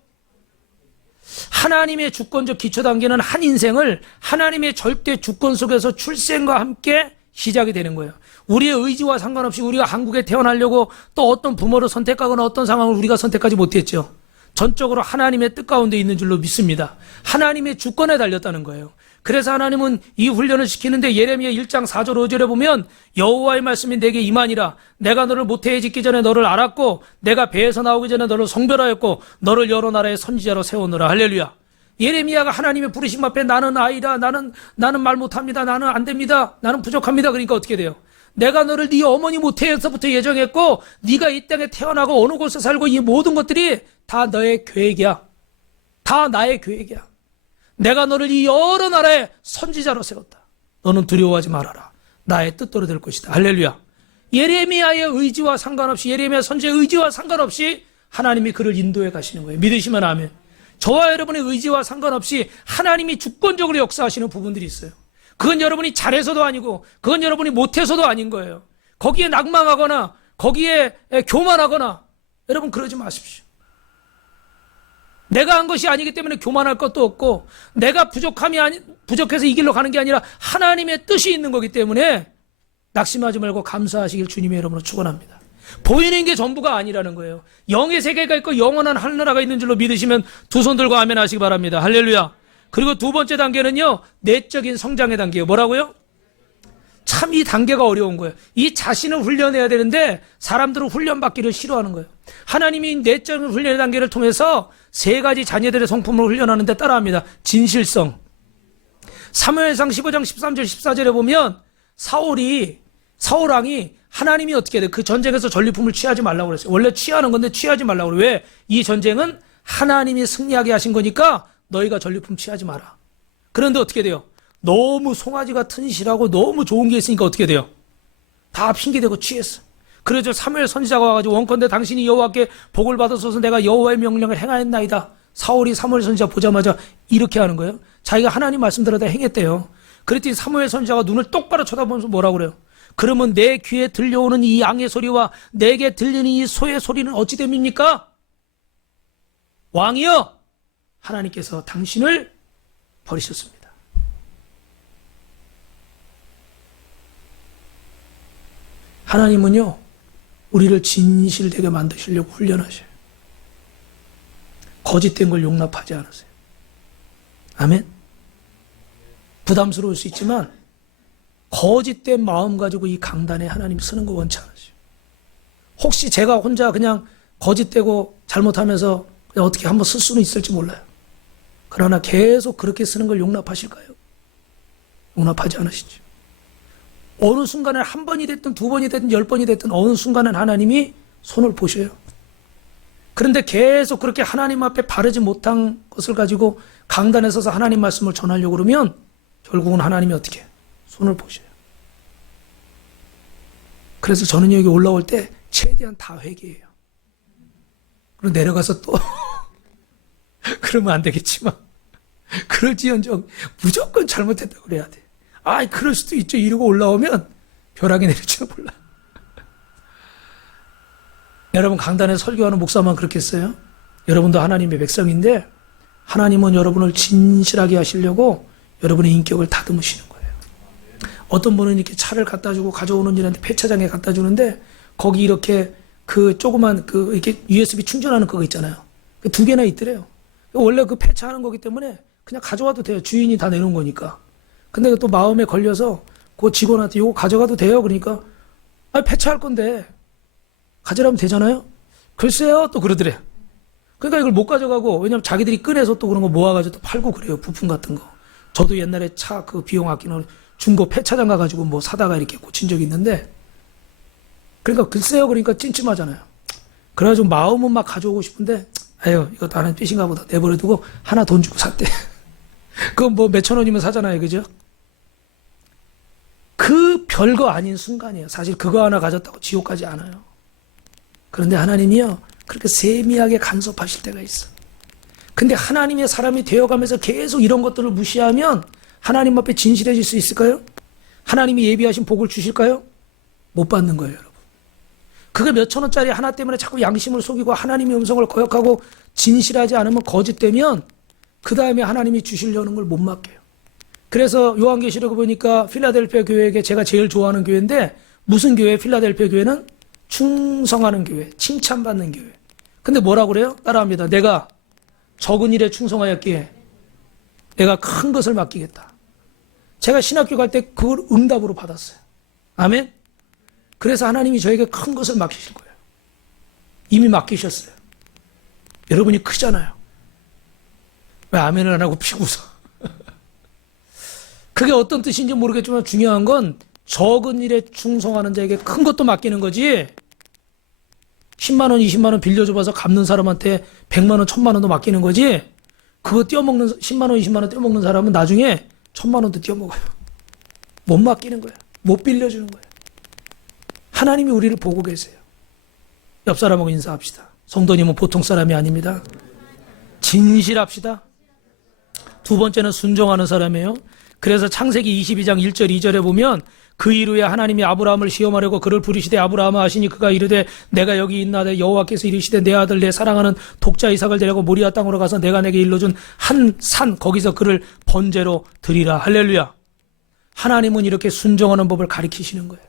하나님의 주권적 기초 단계는 한 인생을 하나님의 절대 주권 속에서 출생과 함께 시작이 되는 거예요. 우리의 의지와 상관없이 우리가 한국에 태어나려고 또 어떤 부모를 선택하거나 어떤 상황을 우리가 선택하지 못했죠. 전적으로 하나님의 뜻 가운데 있는 줄로 믿습니다. 하나님의 주권에 달렸다는 거예요. 그래서 하나님은 이 훈련을 시키는데 예레미야 1장 4절 5절에 보면 여호와의 말씀이 내게 임하니라. 내가 너를 모태에 짓기 전에 너를 알았고 내가 배에서 나오기 전에 너를 성별하였고 너를 여러 나라의 선지자로 세우노라. 할렐루야. 예레미야가 하나님의 부르심 앞에 나는 아이다. 나는 말 못합니다. 나는 안 됩니다. 나는 부족합니다. 그러니까 어떻게 돼요? 내가 너를 네 어머니 모태에서부터 예정했고 네가 이 땅에 태어나고 어느 곳에 살고 이 모든 것들이 다 너의 계획이야. 다 나의 계획이야. 내가 너를 이 여러 나라의 선지자로 세웠다. 너는 두려워하지 말아라. 나의 뜻대로 될 것이다. 할렐루야. 예레미야의 의지와 상관없이 예레미야 선지자의 의지와 상관없이 하나님이 그를 인도해 가시는 거예요. 믿으시면 아멘. 저와 여러분의 의지와 상관없이 하나님이 주권적으로 역사하시는 부분들이 있어요. 그건 여러분이 잘해서도 아니고 그건 여러분이 못해서도 아닌 거예요. 거기에 낭망하거나 거기에 교만하거나 여러분 그러지 마십시오. 내가 한 것이 아니기 때문에 교만할 것도 없고 내가 부족해서 이 길로 가는 게 아니라 하나님의 뜻이 있는 거기 때문에 낙심하지 말고 감사하시길 주님의 이름으로 축원합니다. 보이는 게 전부가 아니라는 거예요. 영의 세계가 있고 영원한 하늘나라가 있는 줄로 믿으시면 두 손 들고 아멘 하시기 바랍니다. 할렐루야. 그리고 두 번째 단계는요, 내적인 성장의 단계예요. 뭐라고요? 참 이 단계가 어려운 거예요. 이 자신을 훈련해야 되는데 사람들은 훈련받기를 싫어하는 거예요. 하나님이 내적인 훈련의 단계를 통해서 세 가지 자녀들의 성품을 훈련하는데 따라합니다. 진실성. 사무엘상 15장 13절 14절에 보면 사울 왕이 하나님이 어떻게 해야 돼? 그 전쟁에서 전리품을 취하지 말라고 그랬어요. 원래 취하는 건데 취하지 말라고 그래요. 왜? 이 전쟁은 하나님이 승리하게 하신 거니까 너희가 전리품 취하지 마라. 그런데 어떻게 돼요? 너무 송아지가 튼실하고 너무 좋은 게 있으니까 어떻게 돼요? 다 핑계대고 취했어. 그래서 사무엘 선지자가 와가지고 원컨대 당신이 여호와께 복을 받아서서 내가 여호와의 명령을 행하였나이다. 사울이 사무엘 선지자 보자마자 이렇게 하는 거예요. 자기가 하나님 말씀대로 행했대요. 그랬더니 사무엘 선지자가 눈을 똑바로 쳐다보면서 뭐라고 그래요? 그러면 내 귀에 들려오는 이 양의 소리와 내게 들리는 이 소의 소리는 어찌 됨입니까? 왕이여, 하나님께서 당신을 버리셨습니다. 하나님은요, 우리를 진실되게 만드시려고 훈련하셔요. 거짓된 걸 용납하지 않으세요. 아멘. 부담스러울 수 있지만 거짓된 마음 가지고 이 강단에 하나님 쓰는 거 원치 않으세요. 혹시 제가 혼자 그냥 거짓되고 잘못하면서 그냥 어떻게 한번 쓸 수는 있을지 몰라요. 그러나 계속 그렇게 쓰는 걸 용납하실까요? 용납하지 않으시죠. 어느 순간에 한 번이 됐든 두 번이 됐든 10번이 됐든 어느 순간은 하나님이 손을 보셔요. 그런데 계속 그렇게 하나님 앞에 바르지 못한 것을 가지고 강단에 서서 하나님 말씀을 전하려고 그러면 결국은 하나님이 어떻게 해요? 손을 보셔요. 그래서 저는 여기 올라올 때 최대한 다 회개해요. 그리고 내려가서 또 그러면 안 되겠지만 그럴지언정 무조건 잘못했다고 그래야 돼. 아, 그럴 수도 있죠. 이러고 올라오면 벼락이 내릴지도 몰라. 여러분, 강단에 설교하는 목사만 그렇겠어요? 여러분도 하나님의 백성인데 하나님은 여러분을 진실하게 하시려고 여러분의 인격을 다듬으시는 거예요. 어떤 분은 이렇게 차를 갖다 주고 가져오는 일한테 폐차장에 갖다 주는데 거기 이렇게 그 조그만 그 이렇게 USB 충전하는 그거 있잖아요. 두 개나 있더래요. 원래 그 폐차하는 거기 때문에 그냥 가져와도 돼요. 주인이 다 내놓은 거니까. 근데 또 마음에 걸려서 그 직원한테 이거 가져가도 돼요? 그러니까 아, 폐차할 건데 가져가면 되잖아요? 글쎄요, 또 그러더래. 그러니까 이걸 못 가져가고, 왜냐면 자기들이 꺼내서 또 그런 거 모아가지고 또 팔고 그래요. 부품 같은 거. 저도 옛날에 차 그 비용 아끼는 중고 폐차장 가가지고 뭐 사다가 이렇게 고친 적이 있는데, 그러니까 글쎄요, 그러니까 찜찜하잖아요. 그래가지고 마음은 막 가져오고 싶은데, 아유, 이것도 하나님 뜻인가 보다. 내버려두고 하나 돈 주고 샀대. 그건 뭐 몇천 원이면 사잖아요. 그죠? 그 별거 아닌 순간이에요. 사실 그거 하나 가졌다고 지옥 가지 않아요. 그런데 하나님이요, 그렇게 세미하게 간섭하실 때가 있어. 근데 하나님의 사람이 되어가면서 계속 이런 것들을 무시하면 하나님 앞에 진실해질 수 있을까요? 하나님이 예비하신 복을 주실까요? 못 받는 거예요, 여러분. 그게 몇천 원짜리 하나 때문에 자꾸 양심을 속이고 하나님의 음성을 거역하고 진실하지 않으면 거짓되면 그 다음에 하나님이 주시려는 걸 못 맡겨요. 그래서 요한계시록 보니까 필라델피아 교회에게 제가 제일 좋아하는 교회인데, 무슨 교회? 필라델피아 교회는 충성하는 교회, 칭찬받는 교회. 근데 뭐라고 그래요? 따라합니다. 내가 적은 일에 충성하였기에 내가 큰 것을 맡기겠다. 제가 신학교 갈 때 그걸 응답으로 받았어요. 아멘? 그래서 하나님이 저에게 큰 것을 맡기실 거예요. 이미 맡기셨어요. 여러분이 크잖아요. 왜 아멘을 안 하고 피고 웃어? 그게 어떤 뜻인지 모르겠지만 중요한 건 적은 일에 충성하는 자에게 큰 것도 맡기는 거지. 10만 원, 20만 원 빌려줘봐서 갚는 사람한테 100만 원, 1000만 원도 맡기는 거지. 그거 떼어먹는 10만 원, 20만 원 떼어먹는 사람은 나중에 1000만 원도 떼어먹어요. 못 맡기는 거야. 못 빌려주는 거야. 하나님이 우리를 보고 계세요. 옆 사람하고 인사합시다. 성도님은 보통 사람이 아닙니다. 진실합시다. 두 번째는 순종하는 사람이에요. 그래서 창세기 22장 1절 2절에 보면 그 이후에 하나님이 아브라함을 시험하려고 그를 부르시되 아브라함아 하시니 그가 이르되 내가 여기 있나되 여호와께서 이르시되 내 아들 내 사랑하는 독자 이삭을 데리고 모리아 땅으로 가서 내가 내게 일러준 한 산 거기서 그를 번제로 드리라. 할렐루야. 하나님은 이렇게 순종하는 법을 가리키시는 거예요.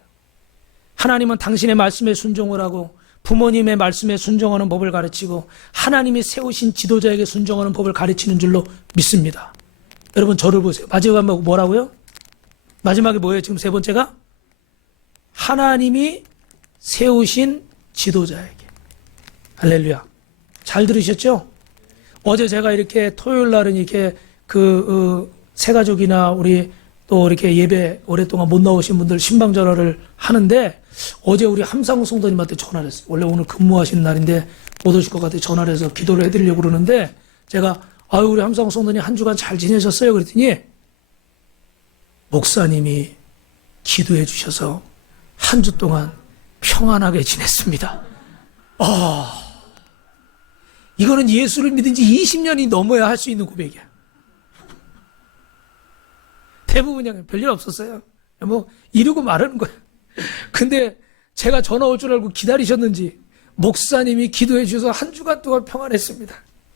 하나님은 당신의 말씀에 순종을 하고 부모님의 말씀에 순종하는 법을 가르치고 하나님이 세우신 지도자에게 순종하는 법을 가르치는 줄로 믿습니다. 여러분 저를 보세요. 마지막에 뭐라고요? 마지막에 뭐예요? 지금 세 번째가? 하나님이 세우신 지도자에게. 할렐루야. 잘 들으셨죠? 어제 제가 이렇게 토요일 날은 이렇게 새가족이나 우리 또 이렇게 예배 오랫동안 못 나오신 분들 신방전화를 하는데 어제 우리 함상우 성도님한테 전화를 했어요. 원래 오늘 근무하시는 날인데 못 오실 것 같아서 전화를 해서 기도를 해드리려고 그러는데 제가 아유 우리 함상우 성도님 한 주간 잘 지내셨어요? 그랬더니 목사님이 기도해 주셔서 한 주 동안 평안하게 지냈습니다. 이거는 예수를 믿은 지 20년이 넘어야 할 수 있는 고백이야. 대부분 그냥 별일 없었어요. 뭐 이러고 말하는 거야. 근데 제가 전화 올 줄 알고 기다리셨는지 목사님이 기도해 주셔서 한 주간 동안 평안했습니다.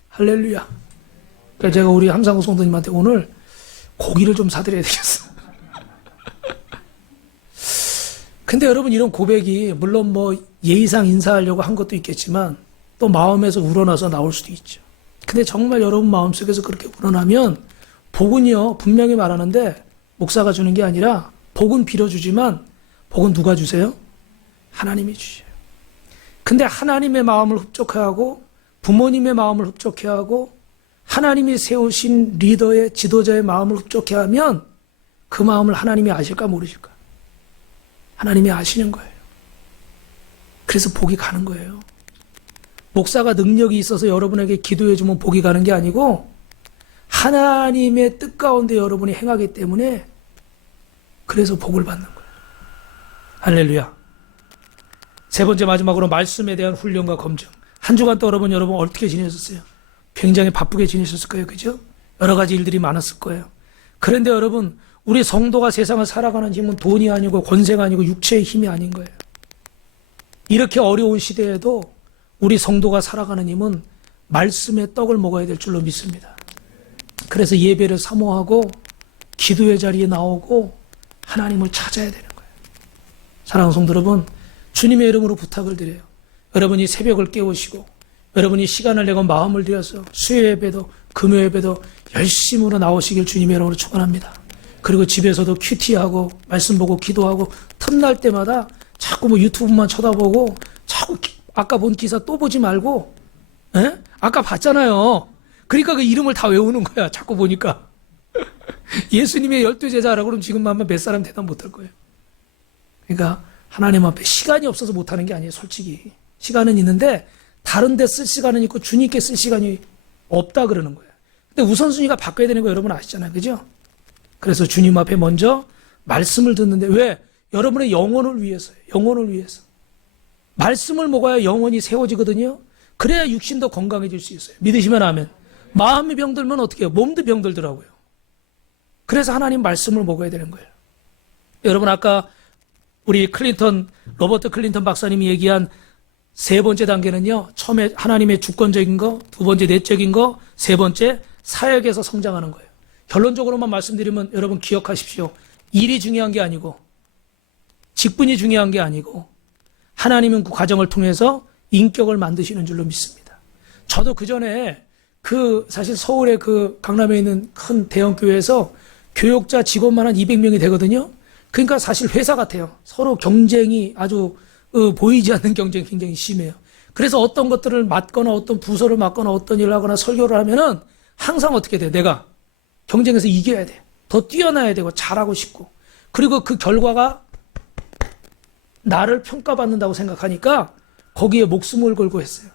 할렐루야. 그래서 제가 우리 함상우 성도님한테 오늘 고기를 좀 사드려야 되겠어. 근데 여러분 이런 고백이 물론 뭐 예의상 인사하려고 한 것도 있겠지만 또 마음에서 우러나서 나올 수도 있죠. 근데 정말 여러분 마음속에서 그렇게 우러나면 복은요 분명히 말하는데 목사가 주는 게 아니라 복은 빌어주지만 복은 누가 주세요? 하나님이 주셔요. 근데 하나님의 마음을 흡족해하고 부모님의 마음을 흡족해하고 하나님이 세우신 리더의 지도자의 마음을 흡족해하면 그 마음을 하나님이 아실까 모르실까? 하나님이 아시는 거예요. 그래서 복이 가는 거예요. 목사가 능력이 있어서 여러분에게 기도해주면 복이 가는 게 아니고 하나님의 뜻 가운데 여러분이 행하기 때문에 그래서 복을 받는 거예요. 할렐루야. 세 번째 마지막으로 말씀에 대한 훈련과 검증. 한 주간 또 여러분 어떻게 지내셨어요? 굉장히 바쁘게 지내셨을 거예요. 그죠? 여러 가지 일들이 많았을 거예요. 그런데 여러분 우리 성도가 세상을 살아가는 힘은 돈이 아니고 권세가 아니고 육체의 힘이 아닌 거예요. 이렇게 어려운 시대에도 우리 성도가 살아가는 힘은 말씀의 떡을 먹어야 될 줄로 믿습니다. 그래서 예배를 사모하고 기도의 자리에 나오고 하나님을 찾아야 되는 거예요. 사랑하는 성도 여러분, 주님의 이름으로 부탁을 드려요. 여러분이 새벽을 깨우시고 여러분이 시간을 내고 마음을 들여서 수요 예배도 금요 예배도 열심으로 나오시길 주님의 이름으로 축원합니다. 그리고 집에서도 큐티하고 말씀 보고 기도하고 틈날 때마다 자꾸 뭐 유튜브만 쳐다보고 자꾸 아까 본 기사 또 보지 말고 아까 봤잖아요. 그러니까 그 이름을 다 외우는 거야. 자꾸 보니까. 예수님의 12제자라고 그러면 지금 아마 몇 사람 대답 못할 거예요. 그러니까 하나님 앞에 시간이 없어서 못하는 게 아니에요. 솔직히. 시간은 있는데 다른 데 쓸 시간은 있고 주님께 쓸 시간이 없다 그러는 거예요. 근데 우선순위가 바뀌어야 되는 거 여러분 아시잖아요. 그죠? 그래서 주님 앞에 먼저 말씀을 듣는데 왜? 여러분의 영혼을 위해서요. 영혼을 위해서. 말씀을 먹어야 영혼이 세워지거든요. 그래야 육신도 건강해질 수 있어요. 믿으시면 아멘. 마음이 병들면 어떻게 해요? 몸도 병들더라고요. 그래서 하나님 말씀을 먹어야 되는 거예요. 여러분 아까 우리 로버트 클린턴 박사님이 얘기한 세 번째 단계는요. 처음에 하나님의 주권적인 거, 두 번째 내적인 거, 세 번째 사역에서 성장하는 거예요. 결론적으로만 말씀드리면 여러분 기억하십시오. 일이 중요한 게 아니고 직분이 중요한 게 아니고 하나님은 그 과정을 통해서 인격을 만드시는 줄로 믿습니다. 저도 그 전에 사실 서울의 강남에 있는 큰 대형 교회에서 교역자 직원만 한 200명이 되거든요. 그러니까 사실 회사 같아요. 서로 경쟁이 아주 보이지 않는 경쟁이 굉장히 심해요. 그래서 어떤 것들을 맡거나 어떤 부서를 맡거나 어떤 일을 하거나 설교를 하면은 항상 어떻게 돼? 내가 경쟁에서 이겨야 돼. 더 뛰어나야 되고 잘하고 싶고. 그리고 그 결과가 나를 평가받는다고 생각하니까 거기에 목숨을 걸고 했어요.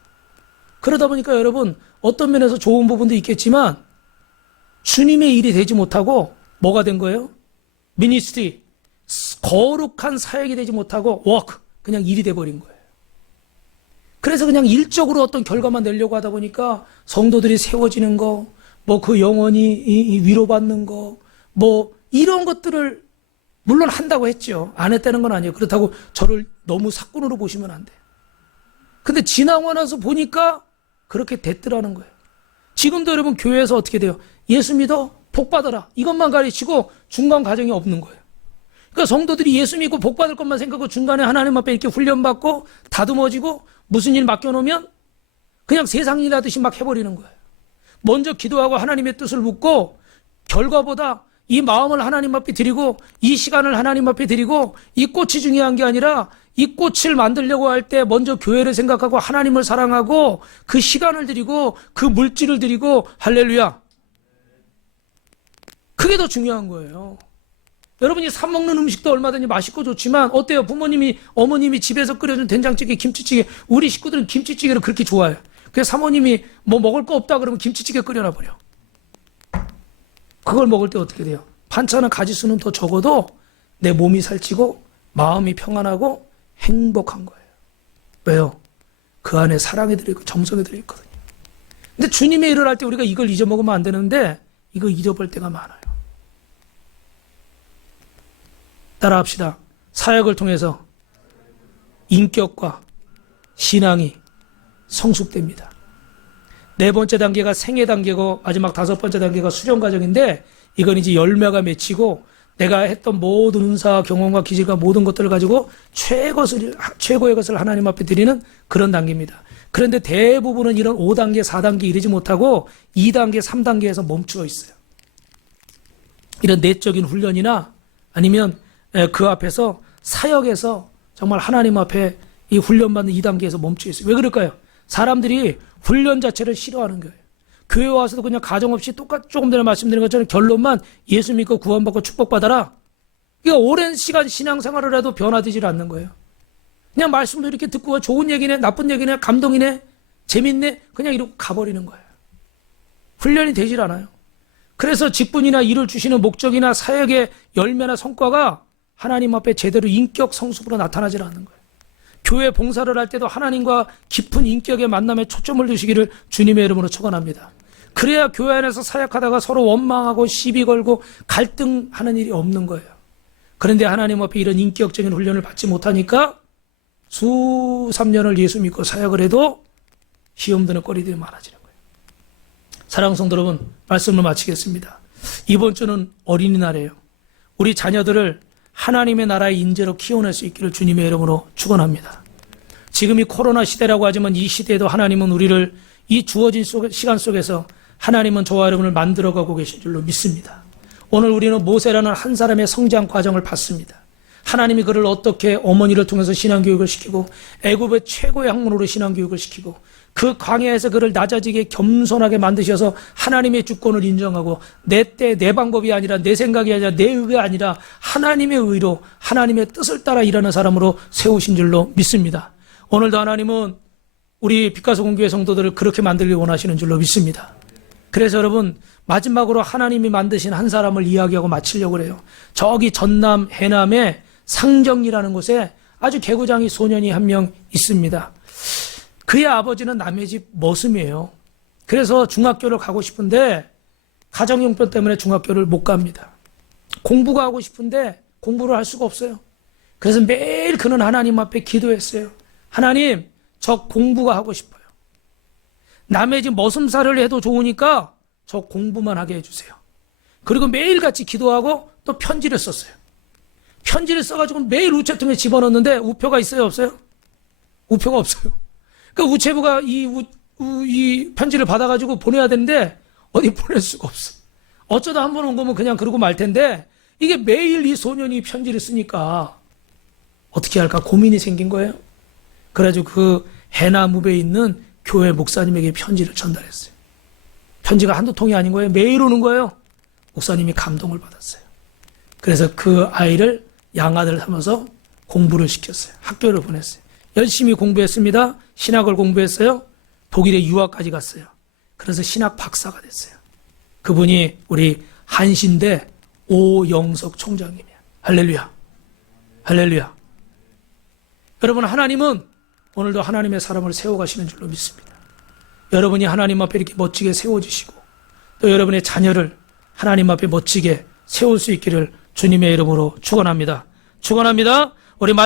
그러다 보니까 여러분 어떤 면에서 좋은 부분도 있겠지만 주님의 일이 되지 못하고 뭐가 된 거예요? 미니스트리, 거룩한 사역이 되지 못하고 워크, 그냥 일이 돼버린 거예요. 그래서 그냥 일적으로 어떤 결과만 내려고 하다 보니까 성도들이 세워지는 거, 뭐 그 영혼이 위로받는 거, 뭐 이런 것들을 물론 한다고 했죠. 안 했다는 건 아니에요. 그렇다고 저를 너무 사꾼으로 보시면 안 돼요. 근데 지나고 나서 보니까 그렇게 됐더라는 거예요. 지금도 여러분 교회에서 어떻게 돼요? 예수 믿어? 복 받아라. 이것만 가르치고 중간 과정이 없는 거예요. 그러니까 성도들이 예수 믿고 복 받을 것만 생각하고 중간에 하나님 앞에 이렇게 훈련받고 다듬어지고 무슨 일 맡겨놓으면 그냥 세상 일 하듯이 막 해버리는 거예요. 먼저 기도하고 하나님의 뜻을 묻고 결과보다 이 마음을 하나님 앞에 드리고 이 시간을 하나님 앞에 드리고 이 꽃이 중요한 게 아니라 이 꽃을 만들려고 할 때 먼저 교회를 생각하고 하나님을 사랑하고 그 시간을 드리고 그 물질을 드리고 할렐루야. 그게 더 중요한 거예요. 여러분이 사 먹는 음식도 얼마든지 맛있고 좋지만 어때요? 부모님이 어머님이 집에서 끓여준 된장찌개 김치찌개 우리 식구들은 김치찌개를 그렇게 좋아해요. 그래서 사모님이 뭐 먹을 거 없다 그러면 김치찌개 끓여놔 버려. 그걸 먹을 때 어떻게 돼요? 반찬은 가지수는 더 적어도 내 몸이 살찌고 마음이 평안하고 행복한 거예요. 왜요? 그 안에 사랑이 들어있고 정성이 들어있거든요. 근데 주님의 일을 할 때 우리가 이걸 잊어먹으면 안 되는데 이거 잊어볼 때가 많아요. 따라합시다. 사역을 통해서 인격과 신앙이 성숙됩니다. 네 번째 단계가 생애 단계고 마지막 다섯 번째 단계가 수련 과정인데 이건 이제 열매가 맺히고 내가 했던 모든 은사와 경험과 기질과 모든 것들을 가지고 최고의 것을 하나님 앞에 드리는 그런 단계입니다. 그런데 대부분은 이런 5단계, 4단계 이르지 못하고 2단계, 3단계에서 멈추어 있어요. 이런 내적인 훈련이나 아니면 그 앞에서 사역에서 정말 하나님 앞에 이 훈련받는 2단계에서 멈추어 있어요. 왜 그럴까요? 사람들이 훈련 자체를 싫어하는 거예요. 교회 와서도 그냥 가정없이 조금 전에 말씀드린 것처럼 결론만 예수 믿고 구원받고 축복받아라. 그러니까 오랜 시간 신앙생활을 해도 변화되질 않는 거예요. 그냥 말씀도 이렇게 듣고 좋은 얘기네, 나쁜 얘기네, 감동이네, 재밌네, 그냥 이러고 가버리는 거예요. 훈련이 되질 않아요. 그래서 직분이나 일을 주시는 목적이나 사역의 열매나 성과가 하나님 앞에 제대로 인격 성숙으로 나타나질 않는 거예요. 교회 봉사를 할 때도 하나님과 깊은 인격의 만남에 초점을 두시기를 주님의 이름으로 축원합니다. 그래야 교회 안에서 사역하다가 서로 원망하고 시비 걸고 갈등하는 일이 없는 거예요. 그런데 하나님 앞에 이런 인격적인 훈련을 받지 못하니까 수삼 년을 예수 믿고 사역을 해도 시험 드는 꼴이들이 많아지는 거예요. 사랑하는 성도 여러분, 말씀을 마치겠습니다. 이번 주는 어린이날이에요. 우리 자녀들을 하나님의 나라의 인재로 키워낼 수 있기를 주님의 이름으로 축원합니다. 지금이 코로나 시대라고 하지만 이 시대에도 하나님은 우리를 이 주어진 시간 속에서 하나님은 저와 여러분을 만들어가고 계신 줄로 믿습니다. 오늘 우리는 모세라는 한 사람의 성장 과정을 봤습니다. 하나님이 그를 어떻게 어머니를 통해서 신앙교육을 시키고 애굽의 최고의 학문으로 신앙교육을 시키고 그 광야에서 그를 낮아지게 겸손하게 만드셔서 하나님의 주권을 인정하고 내 때 내 방법이 아니라 내 생각이 아니라 내 의가 아니라 하나님의 의로 하나님의 뜻을 따라 일하는 사람으로 세우신 줄로 믿습니다. 오늘도 하나님은 우리 빛가서 공교회 성도들을 그렇게 만들기 원하시는 줄로 믿습니다. 그래서 여러분 마지막으로 하나님이 만드신 한 사람을 이야기하고 마치려고 해요. 저기 전남 해남에 상정리라는 곳에 아주 개구장이 소년이 한 명 있습니다. 그의 아버지는 남의 집 머슴이에요. 그래서 중학교를 가고 싶은데 가정용편 때문에 중학교를 못 갑니다. 공부가 하고 싶은데 공부를 할 수가 없어요. 그래서 매일 그는 하나님 앞에 기도했어요. 하나님, 저 공부가 하고 싶어요. 남의 집 머슴살을 해도 좋으니까 저 공부만 하게 해주세요. 그리고 매일같이 기도하고 또 편지를 썼어요. 편지를 써가지고 매일 우체통에 집어넣는데 우표가 있어요, 없어요? 우표가 없어요. 그러니까 우체부가 이 편지를 받아가지고 보내야 되는데 어디 보낼 수가 없어. 어쩌다 한 번 온 거면 그냥 그러고 말 텐데 이게 매일 이 소년이 편지를 쓰니까 어떻게 할까 고민이 생긴 거예요. 그래가지고 그 해남읍에 있는 교회 목사님에게 편지를 전달했어요. 편지가 한두 통이 아닌 거예요. 매일 오는 거예요. 목사님이 감동을 받았어요. 그래서 그 아이를 양아들 삼아서 공부를 시켰어요. 학교를 보냈어요. 열심히 공부했습니다. 신학을 공부했어요. 독일에 유학까지 갔어요. 그래서 신학 박사가 됐어요. 그분이 우리 한신대 오영석 총장님이에요. 할렐루야. 할렐루야. 여러분, 하나님은 오늘도 하나님의 사람을 세워가시는 줄로 믿습니다. 여러분이 하나님 앞에 이렇게 멋지게 세워주시고 또 여러분의 자녀를 하나님 앞에 멋지게 세울 수 있기를 주님의 이름으로 축원합니다. 축원합니다. 우리